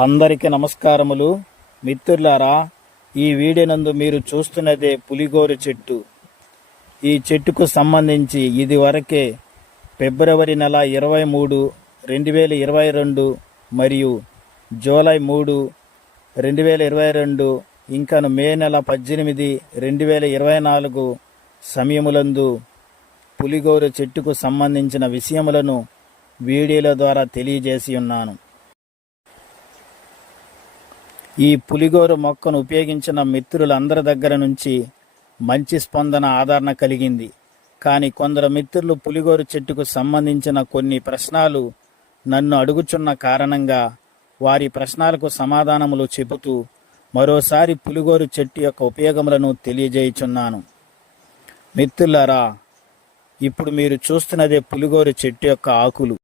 అందరికీ నమస్కారములు. మిత్రులారా, ఈ వీడియోనందు మీరు చూస్తున్నదే పులిగోరు చెట్టు. ఈ చెట్టుకు సంబంధించి ఇదివరకే ఫిబ్రవరి నెల 23, 2022 మరియు జూలై 3, 2022 ఇంకను మే నెల 18, 2024 సమయములందు పులిగోరు చెట్టుకు సంబంధించిన విషయములను వీడియోల ద్వారా తెలియజేసి ఉన్నాను. ఈ పులిగోరు మొక్కను ఉపయోగించిన మిత్రులందరి దగ్గర నుంచి మంచి స్పందన ఆదరణ కలిగింది. కానీ కొందరు మిత్రులు పులిగోరు చెట్టుకు సంబంధించిన కొన్ని ప్రశ్నలు నన్ను అడుగుచున్న కారణంగా వారి ప్రశ్నలకు సమాధానములు చెబుతూ మరోసారి పులిగోరు చెట్టు యొక్క ఉపయోగములను తెలియజేయుచున్నాను. మిత్రులారా, ఇప్పుడు మీరు చూస్తున్నదే పులిగోరు చెట్టు యొక్క ఆకులు.